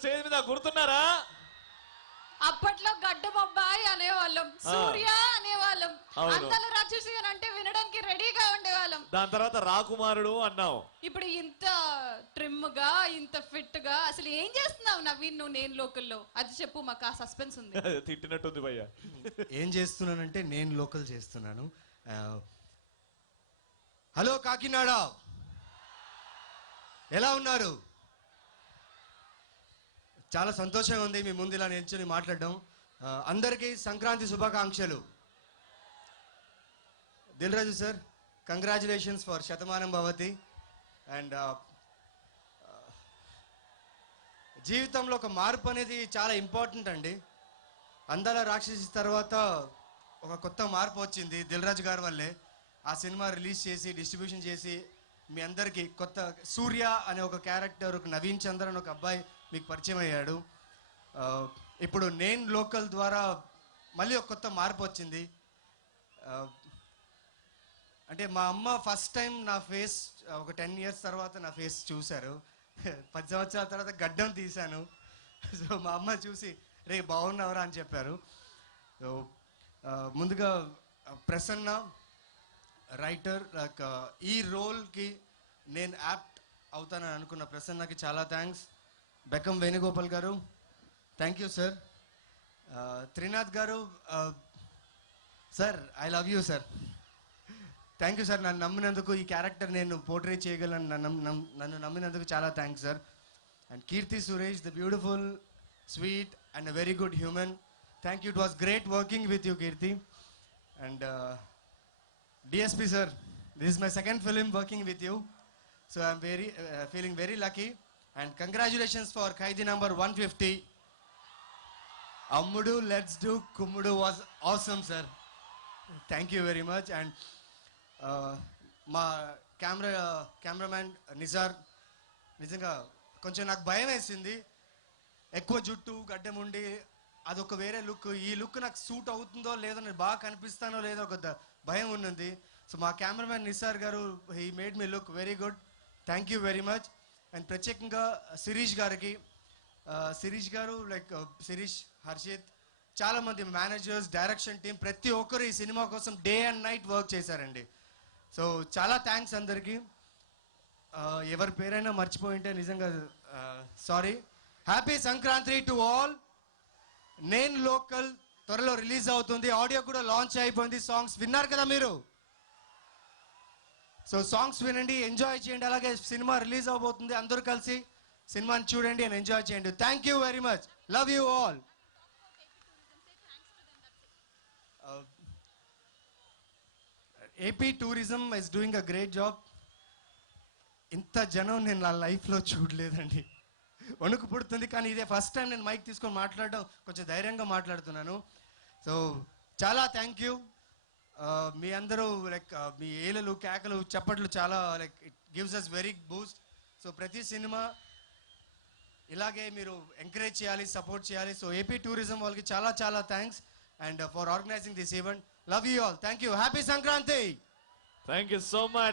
Stage మీద గుర్తున్నారా? అప్పట్లో గడ్డ బొబ్బాయి అనేవాళ్ళం, సూర్య అనేవాళ్ళం, అంతల రాక్షసి అని అంటే వినడానికి రెడీగా ఉండేవాళ్ళం. దాని తర్వాత రాకుమారుడు అన్నావు. ఇప్పుడు ఇంత ట్రిమ్ గా, ఇంత ఫిట్ గా అసలు ఏం చేస్తున్నావు నవీన్ నువ్వు నేను లోకల్లో? అది చెప్పు, మాకు ఆ సస్పెన్స్ ఉంది. తిట్టినట్టుంది భయ్యా. ఏం చేస్తున్నానంటే నేను లోకల్ చేస్తున్నాను. హలో కాకినాడ, ఎలా ఉన్నారు? చాలా సంతోషంగా ఉంది మీ ముందు ఇలా నిల్చొని మాట్లాడడం. అందరికీ సంక్రాంతి శుభాకాంక్షలు. Dil Raju sir, congratulations for Shatamanam Bhavati. And జీవితంలో ఒక మార్పు అనేది చాలా ఇంపార్టెంట్ అండి. అందాల రాక్షసి తర్వాత ఒక కొత్త మార్పు వచ్చింది దిల్ రాజు గారి వల్లే. ఆ సినిమా రిలీజ్ చేసి డిస్ట్రిబ్యూషన్ చేసి మీ అందరికీ కొత్త సూర్య అనే ఒక క్యారెక్టర్, ఒక నవీన్ చంద్ర అనే ఒక అబ్బాయి మీకు పరిచయం అయ్యాడు. ఇప్పుడు నేను లోకల్ ద్వారా మళ్ళీ ఒక కొత్త మార్పు వచ్చింది. అంటే మా అమ్మ ఫస్ట్ టైం నా ఫేస్ ఒక 10 years తర్వాత నా ఫేస్ చూశారు. 10 సంవత్సరాల తర్వాత గడ్డం తీశాను. సో మా అమ్మ చూసి రే బాగున్నావరా అని చెప్పారు. సో ముందుగా ప్రసన్న రైటర్, ఈ రోల్కి నేను యాప్ట్ అవుతానని అనుకున్న ప్రసన్నకి చాలా థ్యాంక్స్. బెక్కం వేణుగోపాల్ గారు, thank you sir. Trinath garu, sir I love you sir. Thank you sir, నన్ను నమ్మినందుకు, ఈ క్యారెక్టర్ నేను పోర్ట్రే చేయగలను నన్ను నమ్మినందుకు చాలా thanks sir. And Keerthy Suresh, the beautiful, sweet and a very good human, thank you. It was great working with you Keerthy. And DSP sir, this is my second film working with you, so I'm very feeling very lucky. And congratulations for Kaidi number 150. Ammudu Let's Do Kummudu was awesome sir, thank you very much. And మా cameraman Nizar, నిజంగా కొంచెం నాకు భయం వేసింది. ఎక్కువ జుట్టు గడ్డం ఉండి అదొక వేరే లుక్, ఈ లుక్ నాకు సూట్ అవుతుందో లేదో, నేను బాగా కనిపిస్తానో లేదో ఒక భయం ఉన్నది. సో మా కెమెరామెన్ నిసార్ గారు, he made me look very good, thank you very much. And ప్రత్యేకంగా శిరీష్ గారికి, శిరీష్ గారు లైక్ శిరీష్, హర్షిత్, చాలామంది మేనేజర్స్, డైరెక్షన్ టీం, ప్రతి ఒక్కరు ఈ సినిమా కోసం డే అండ్ నైట్ వర్క్ చేశారండి. సో చాలా థ్యాంక్స్ అందరికీ. ఎవరి పేరైనా మర్చిపోయింటే నిజంగా sorry. Happy Sankranti to all. నేను లోకల్ త్వరలో రిలీజ్ అవుతుంది, ఆడియో కూడా లాంచ్ అయిపోయింది. సాంగ్స్ విన్నారు కదా మీరు, సో సాంగ్స్ వినండి, ఎంజాయ్ చేయండి. అలాగే సినిమా రిలీజ్ అవబోతుంది, అందరూ కలిసి సినిమాని చూడండి అండ్ ఎంజాయ్ చేయండి. Thank you very much, love you all. AP tourism is doing a great job. ఇంత జనం నేను నా లైఫ్లో చూడలేదండి, వణుకు పుడుతుంది. కానీ ఇదే ఫస్ట్ టైం నేను మైక్ తీసుకొని మాట్లాడడం, కొంచెం ధైర్యంగా మాట్లాడుతున్నాను. సో చాలా థ్యాంక్ యూ. మీ అందరూ లైక్ మీ ఏలలు, కేకలు, చప్పట్లు చాలా like it gives us very boost. So ప్రతి సినిమా ఇలాగే మీరు ఎంకరేజ్ చేయాలి, సపోర్ట్ చేయాలి. సో ఏపీ టూరిజం వాళ్ళకి చాలా చాలా thanks and for organising this event. Love you all, thank you. Happy Sankranti. Thank you so much.